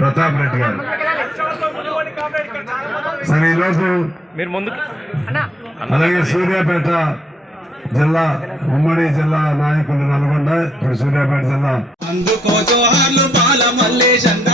ప్రతాప్ రెడ్డి గారు. సరే ఈరోజు మీరు ముందుకు అలాగే సూర్యాపేట జిల్లా ఉమ్మడి జిల్లా నాయకులు నల్గొండ ఇప్పుడు సూర్యాపేట జిల్లా. అందుకో జోహార్లు బాల మల్లేశన్న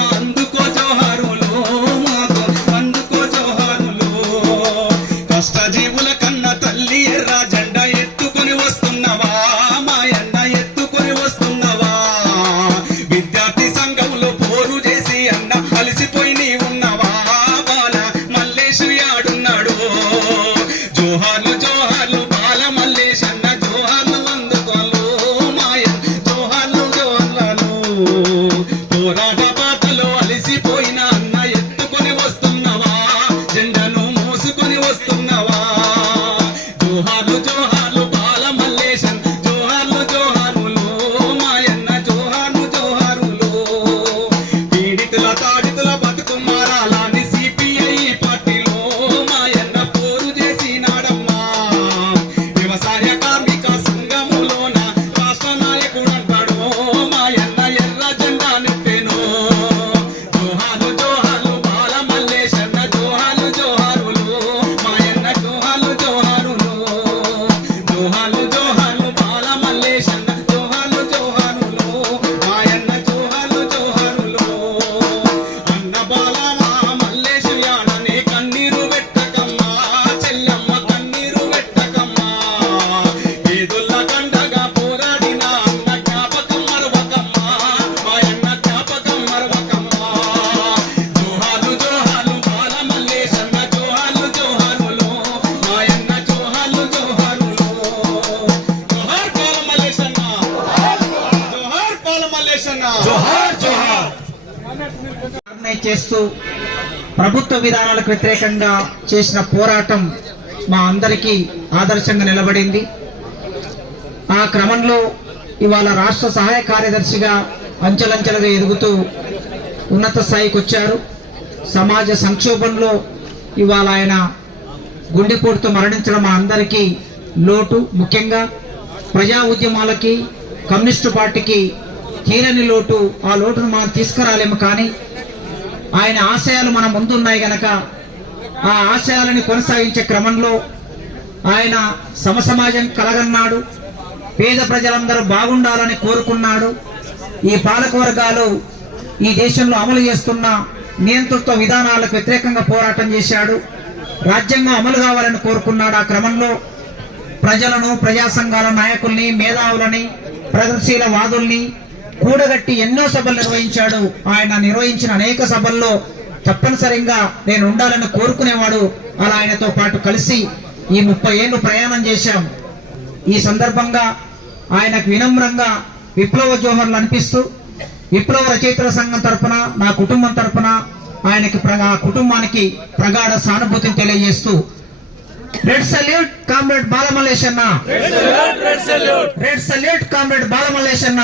చేస్తూ ప్రభుత్వ విధానాలకు వ్యతిరేకంగా చేసిన పోరాటం మా అందరికీ ఆదర్శంగా నిలబడింది. ఆ క్రమంలో ఇవాళ రాష్ట్ర సహాయ కార్యదర్శిగా అంచెలంచెలుగా ఎదుగుతూ ఉన్నత స్థాయికి వచ్చారు. సమాజ సంక్షోభంలో ఇవాళ ఆయన గుండెపోటుతో మరణించడం మా అందరికీ లోటు. ముఖ్యంగా ప్రజా ఉద్యమాలకి కమ్యూనిస్టు పార్టీకి తీరని లోటు ఆ లోటును మనం తీసుకురాలేము కానీ ఆయన ఆశయాలు మన ముందున్నాయి గనక ఆ ఆశయాలని కొనసాగించే క్రమంలో ఆయన సమసమాజం కలగన్నాడు. పేద ప్రజలందరూ బాగుండాలని కోరుకున్నాడు. ఈ పాలక వర్గాలు ఈ దేశంలో అమలు చేస్తున్న నియంతృత్వ విధానాలకు వ్యతిరేకంగా పోరాటం చేశాడు. రాజ్యాంగం అమలు కావాలని కోరుకున్నాడు. ఆ క్రమంలో ప్రజలను ప్రజా సంఘాల నాయకుల్ని మేధావులని ప్రగతిశీల వాదుల్ని కూడగట్టి ఎన్నో సభలు నిర్వహించాడు. ఆయన నిర్వహించిన అనేక సభల్లో తప్పనిసరిగా నేను ఉండాలని కోరుకునేవాడు. అలా ఆయనతో పాటు కలిసి ఈ ముప్పై ఏళ్ళు ప్రయాణం చేశాం. ఈ సందర్భంగా ఆయనకు వినమ్రంగా విప్లవ జోహర్లు అనిపిస్తూ విప్లవ రచయితల సంఘం తరపున నా కుటుంబం తరపున ఆయనకి ఆ కుటుంబానికి ప్రగాఢ సానుభూతిని తెలియజేస్తూ రెడ్ సల్యూట్ కామ్రేడ్ బాలమల్లేష్ అన్న. రెడ్ సల్యూట్ కామ్రేడ్ బాలమల్లేష్ అన్న